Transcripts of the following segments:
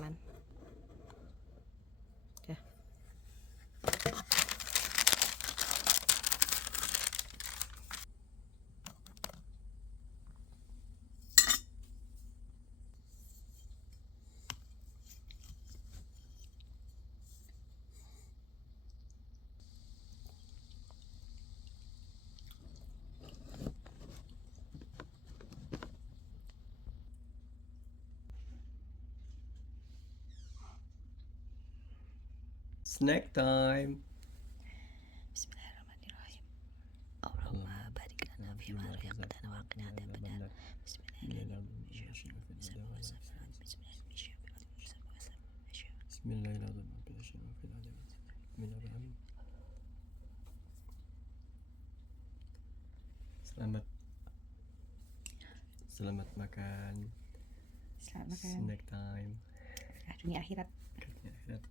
pelan-pelan ya. Snack time. Bismillahirrahmanirrahim. Allahumma barik lana fi ma razaqtana wa qina adzabannar. Bismillahirrahmanirrahim. Selamat makan. Selamat makan. Snack time. Dunia akhirat. Dunia akhirat.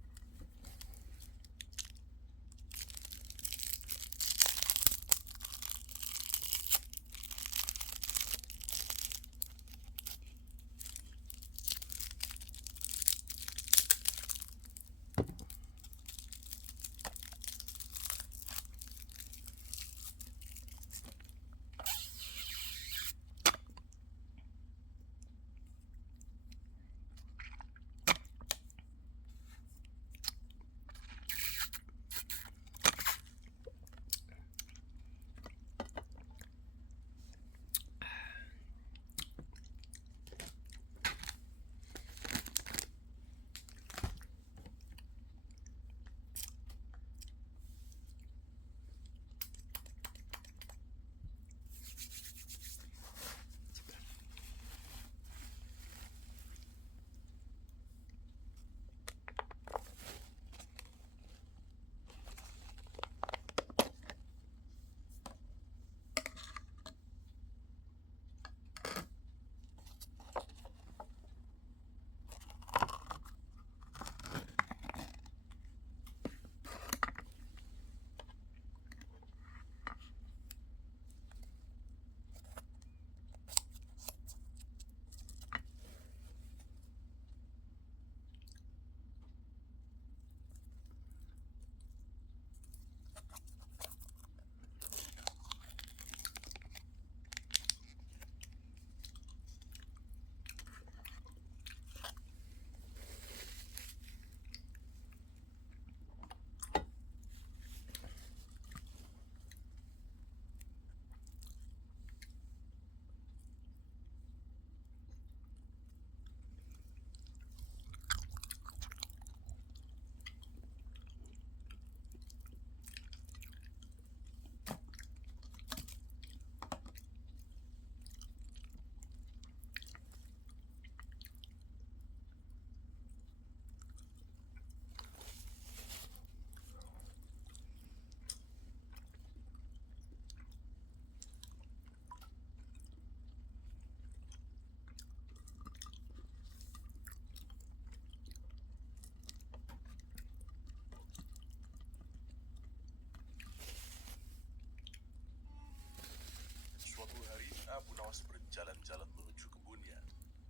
Suatu hari Abu Nawas berjalan-jalan menuju kebunnya.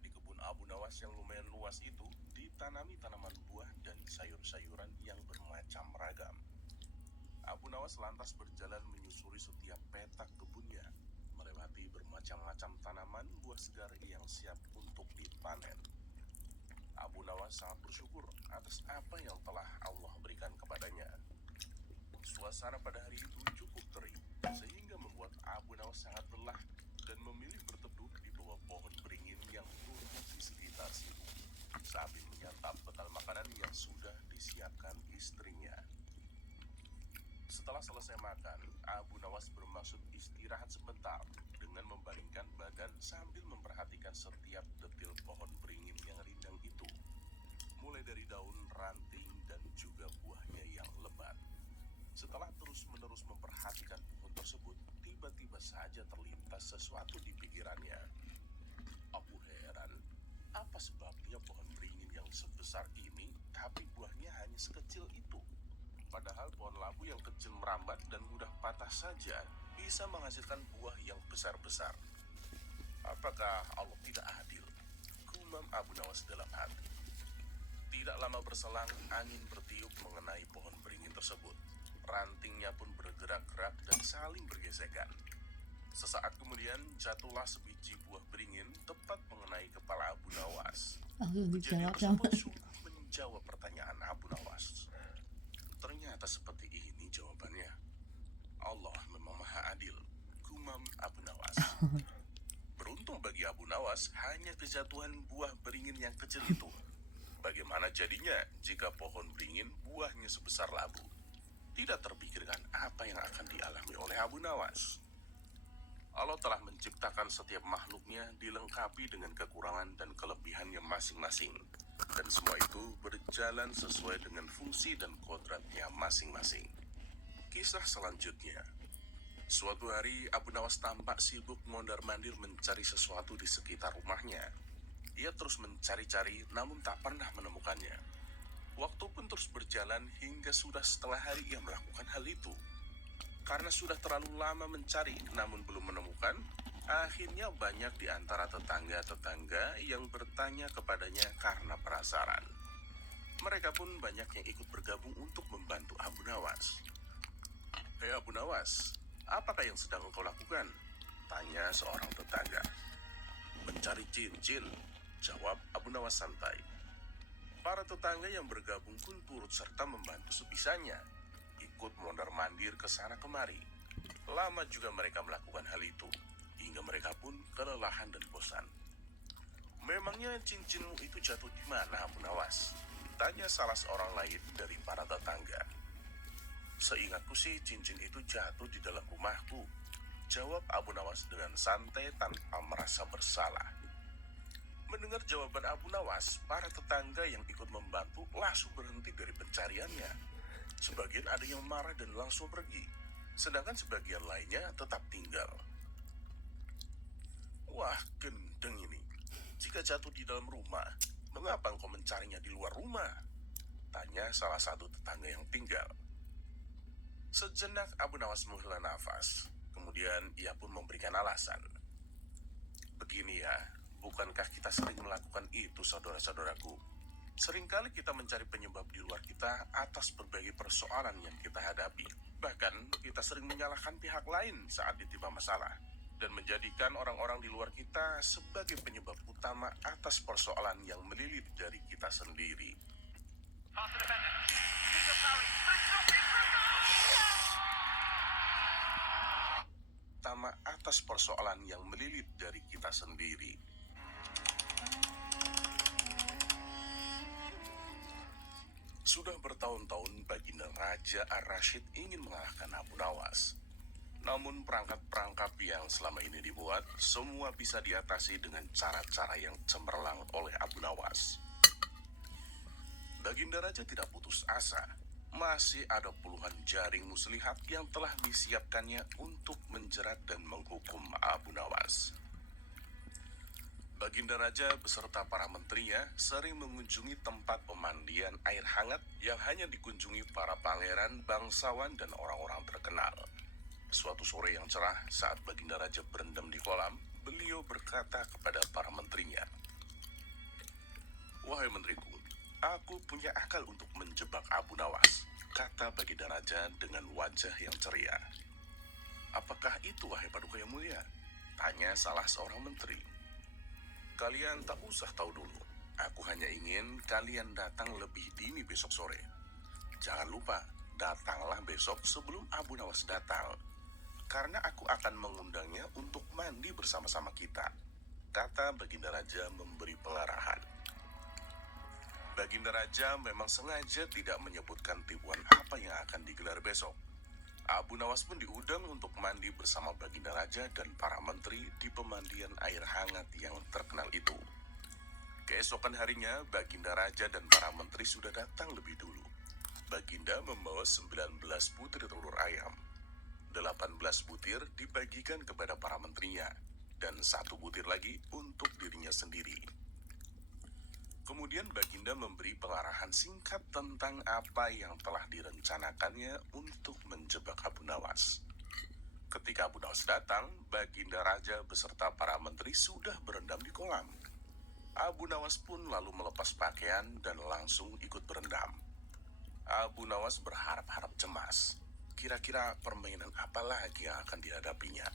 Di kebun Abu Nawas yang lumayan luas itu ditanami tanaman buah dan sayur-sayuran yang bermacam ragam. Abu Nawas lantas berjalan menyusuri setiap petak kebunnya, melewati bermacam-macam tanaman buah segar yang siap untuk dipanen. Abu Nawas sangat bersyukur atas apa yang telah Allah berikan kepadanya. Suasana pada hari itu cukup terik, sehingga membuat Abu Nawas sangat lelah dan memilih berteduh di bawah pohon beringin yang tumbuh di sekitar situ, sambil menyantap bekal makanan yang sudah disiapkan istrinya. Setelah selesai makan, Abu Nawas bermaksud istirahat sebentar dengan membaringkan badan sambil memperhatikan setiap detil pohon beringin yang rindang itu, mulai dari daun, ranting, dan juga buahnya yang lebat. Setelah terus-menerus memperhatikan pohon tersebut, tiba-tiba saja terlintas sesuatu di pikirannya. Abu heran, apa sebabnya pohon beringin yang sebesar ini, tapi buahnya hanya sekecil itu? Padahal pohon labu yang kecil merambat dan mudah patah saja bisa menghasilkan buah yang besar-besar. Apakah Allah tidak adil? Gumam Abu Nawas dalam hati. Tidak lama berselang, angin bertiup mengenai pohon beringin tersebut. Rantingnya pun bergerak-gerak dan saling bergesekan. Sesaat kemudian jatuhlah sebiji buah beringin tepat mengenai kepala Abu Nawas. Langsung Kejadian dijawab sama tersebut sungguh menjawab pertanyaan Abu Nawas. Ternyata seperti ini jawabannya. Allah memang maha adil, gumam Abu Nawas. Beruntung bagi Abu Nawas hanya kejatuhan buah beringin yang kecil itu. Bagaimana jadinya jika pohon beringin buahnya sebesar labu? Tidak terpikirkan apa yang akan dialami oleh Abu Nawas. Allah telah menciptakan setiap makhluknya dilengkapi dengan kekurangan dan kelebihannya masing-masing. Dan semua itu berjalan sesuai dengan fungsi dan kodratnya masing-masing. Kisah selanjutnya. Suatu hari Abu Nawas tampak sibuk mondar-mandir mencari sesuatu di sekitar rumahnya. Ia terus mencari-cari namun tak pernah menemukannya. Waktu pun terus berjalan hingga sudah setengah hari ia melakukan hal itu. Karena sudah terlalu lama mencari namun belum menemukan, akhirnya banyak di antara tetangga-tetangga yang bertanya kepadanya karena penasaran. Mereka pun banyak yang ikut bergabung untuk membantu Abu Nawas. "Hei Abu Nawas, apakah yang sedang engkau lakukan?" tanya seorang tetangga. "Mencari cincin," jawab Abu Nawas santai. Para tetangga yang bergabung pun turut serta membantu sebisanya, ikut mondar-mandir ke sana kemari. Lama juga mereka melakukan hal itu, hingga mereka pun kelelahan dan bosan. "Memangnya cincinmu itu jatuh di mana, Abu Nawas?" tanya salah seorang lain dari para tetangga. "Seingatku sih cincin itu jatuh di dalam rumahku," jawab Abu Nawas dengan santai tanpa merasa bersalah. Mendengar jawaban Abu Nawas, para tetangga yang ikut membantu langsung berhenti dari pencariannya. Sebagian ada yang marah dan langsung pergi, sedangkan sebagian lainnya tetap tinggal. "Wah, gendeng ini. Jika jatuh di dalam rumah, mengapa engkau mencarinya di luar rumah?" tanya salah satu tetangga yang tinggal. Sejenak Abu Nawas menghela nafas. Kemudian ia pun memberikan alasan. "Begini ya, bukankah kita sering melakukan itu, saudara-saudaraku? Seringkali kita mencari penyebab di luar kita atas berbagai persoalan yang kita hadapi. Bahkan kita sering menyalahkan pihak lain saat ditimpa masalah dan menjadikan orang-orang di luar kita sebagai penyebab utama atas persoalan yang melilit dari kita sendiri. Utama atas persoalan yang melilit dari kita sendiri. Sudah bertahun-tahun Baginda Raja Ar-Rasyid ingin mengalahkan Abu Nawas. Namun perangkap-perangkap yang selama ini dibuat semua bisa diatasi dengan cara-cara yang cemerlang oleh Abu Nawas. Baginda Raja tidak putus asa. Masih ada puluhan jaring muslihat yang telah disiapkannya untuk menjerat dan menghukum Abu Nawas. Baginda Raja beserta para menterinya sering mengunjungi tempat pemandian air hangat yang hanya dikunjungi para pangeran, bangsawan, dan orang-orang terkenal. Suatu sore yang cerah saat Baginda Raja berendam di kolam, beliau berkata kepada para menterinya, "Wahai menteriku, aku punya akal untuk menjebak Abu Nawas," kata Baginda Raja dengan wajah yang ceria. "Apakah itu, wahai Paduka yang mulia?" tanya salah seorang menteri. "Kalian tak usah tahu dulu. Aku hanya ingin kalian datang lebih dini besok sore. Jangan lupa, datanglah besok sebelum Abu Nawas datang. Karena aku akan mengundangnya untuk mandi bersama-sama kita," kata Baginda Raja memberi pengarahan. Baginda Raja memang sengaja tidak menyebutkan tipuan apa yang akan digelar besok. Abu Nawas pun diundang untuk mandi bersama Baginda Raja dan para menteri di pemandian air hangat yang terkenal itu. Keesokan harinya, Baginda Raja dan para menteri sudah datang lebih dulu. Baginda membawa 19 butir telur ayam. 18 butir dibagikan kepada para menterinya, dan 1 butir lagi untuk dirinya sendiri. Kemudian Baginda memberi pengarahan singkat tentang apa yang telah direncanakannya untuk menjebak Abu Nawas. Ketika Abu Nawas datang, Baginda Raja beserta para menteri sudah berendam di kolam. Abu Nawas pun lalu melepas pakaian dan langsung ikut berendam. Abu Nawas berharap-harap cemas. Kira-kira permainan apa lagi yang akan dihadapinya?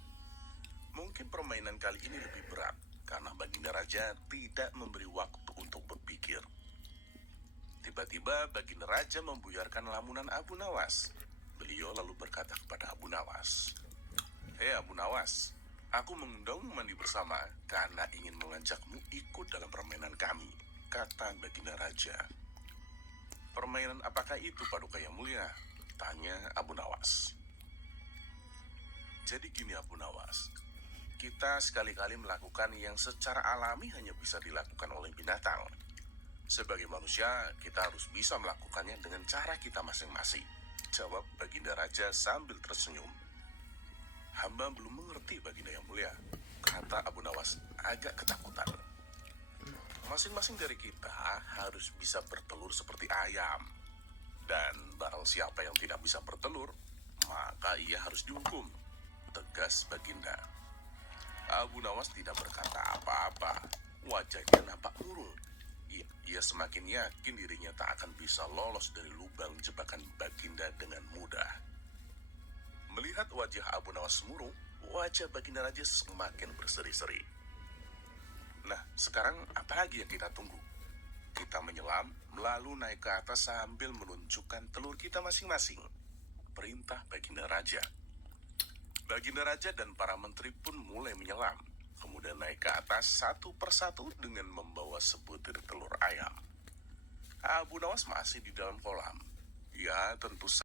Mungkin permainan kali ini lebih berat, karena Baginda Raja tidak memberi waktu untuk berpikir. Tiba-tiba Baginda Raja membuyarkan lamunan Abu Nawas. Beliau lalu berkata kepada Abu Nawas, "Hei Abu Nawas, aku mengundangmu mandi bersama karena ingin mengajakmu ikut dalam permainan kami," kata Baginda Raja. "Permainan apakah itu, Paduka Yang Mulia?" tanya Abu Nawas. "Jadi gini Abu Nawas, kita sekali-kali melakukan yang secara alami hanya bisa dilakukan oleh binatang. Sebagai manusia, kita harus bisa melakukannya dengan cara kita masing-masing," jawab Baginda Raja sambil tersenyum. "Hamba belum mengerti, Baginda Yang Mulia," kata Abu Nawas agak ketakutan. "Masing-masing dari kita harus bisa bertelur seperti ayam. Dan barang siapa yang tidak bisa bertelur, maka ia harus dihukum," tegas Baginda. Abu Nawas tidak berkata apa-apa. Wajahnya nampak murung. Ia semakin yakin dirinya tak akan bisa lolos dari lubang jebakan Baginda dengan mudah. Melihat wajah Abu Nawas murung, wajah Baginda Raja semakin berseri-seri. "Nah, sekarang apa lagi yang kita tunggu? Kita menyelam, lalu naik ke atas sambil menunjukkan telur kita masing-masing," perintah Baginda Raja. Baginda Raja dan para menteri pun mulai menyelam, kemudian naik ke atas satu persatu dengan membawa sebutir telur ayam. Abu Nawas masih di dalam kolam. Ya, tentu saja